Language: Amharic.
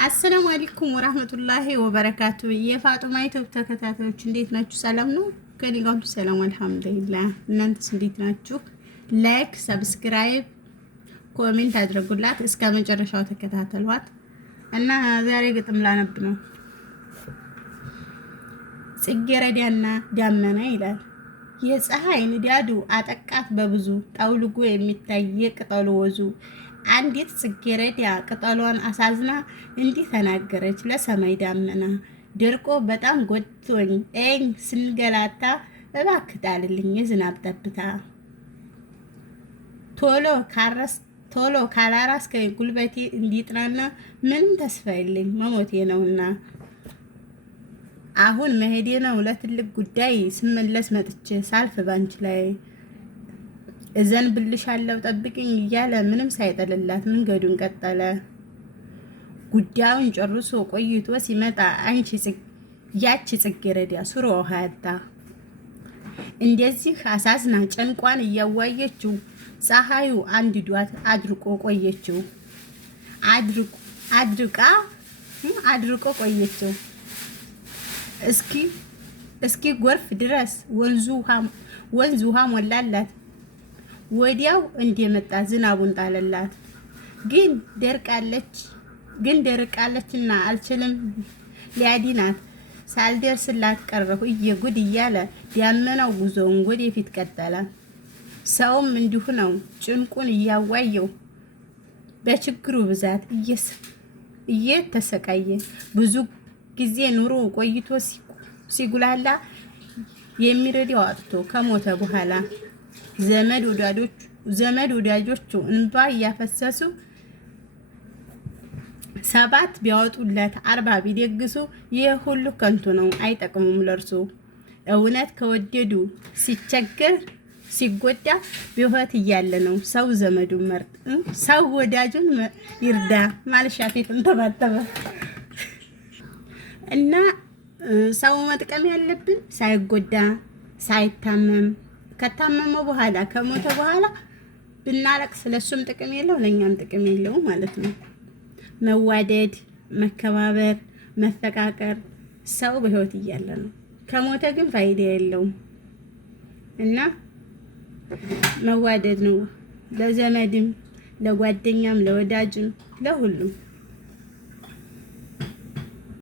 አሰላሙ አለይኩም ወራህመቱላሂ ወበረካቱ። የፋጡማ ዩቲዩብ ተከታታዮች እንዴት ናችሁ? ሰላም ነው? ከኔ ጋር ሁሉ ሰላም አልሐምዱሊላህ። እናንተስ እንዴት ናችሁ? ላይክ፣ ሰብስክራይብ፣ ኮሜንት አድርጉላት። እስከ መጨረሻው ተከታተሏት እና ዛሬ ግጥም ላነብ ነው። ጽጌረዳና ዳመና ይላል። የፀሐይ ንዳዱ አጠቃት በብዙ ጠውልጎ የሚታይ ቅጠሉ ወዙ። አንዲት ጽጌረዳ ቅጠሏን አሳዝና እንዲህ ተናገረች ለሰማይ ዳመና። ደርቆ በጣም ጎድቶኝ ስንገላታ እባክህ ጣልልኝ የዝናብ ጠብታ። ቶሎ ካላራስከኝ ጉልበቴ እንዲጥናና ምንም ተስፋ የለኝ መሞቴ ነውና። አሁን መሄዴ ነው ለትልቅ ጉዳይ ስመለስ መጥቼ ሳልፍ ባንቺ ላይ እዘንብልሻለሁ ጠብቅኝ እያለ ምንም ሳይጠልላት መንገዱን ቀጠለ። ጉዳዩን ጨርሶ ቆይቶ ሲመጣ ያቺ ጽጌረዳ ሱሮ ውሃ ያጣ። እንደዚህ አሳዝና ጨንቋን እያዋየችው ፀሐዩ አንድዷት አድርቆ ቆየችው። አድርቆ ቆየችው እስኪ ጎርፍ ድረስ ወንዝ ውሃ ሞላላት። ወዲያው እንደመጣ ዝናቡን ጣለላት። ግን ደርቃለችና አልችልም ሊያዲናት ሳልደርስላት ቀረሁ እየጉድ እያለ ዳመናው ጉዞውን ወደፊት ቀጠለ። ሰውም እንዲሁ ነው ጭንቁን እያዋየው በችግሩ ብዛት እየተሰቃየ ብዙ ጊዜ ኑሮ ቆይቶ ሲጉላላ የሚረዳው አጥቶ ከሞተ በኋላ ዘመድ ወዳጆቹ እንባ እያፈሰሱ 7 ቢያወጡለት 40 ቢደግሱ ይህ ሁሉ ከንቱ ነው አይጠቅሙም ለርሱ። እውነት ከወደዱ ሲቸገር ሲጎዳ በህይወት እያለ ነው ሰው ዘመዱን መርጥ ሰው ወዳጁን ይርዳ ማለሻፊቱን ተባተበ እና ሰው መጥቀም ያለብን ሳይጎዳ ሳይታመም ከታመመ በኋላ ከሞተ በኋላ ብናለቅስ ለሱም ጥቅም የለው ለኛም ጥቅም የለው ማለት ነው። መዋደድ፣ መከባበር፣ መፈቃቀር ሰው በህይወት እያለ ነው። ከሞተ ግን ፋይዳ የለውም እና መዋደድ ነው ለዘመድም ለጓደኛም ለወዳጅም ለሁሉም።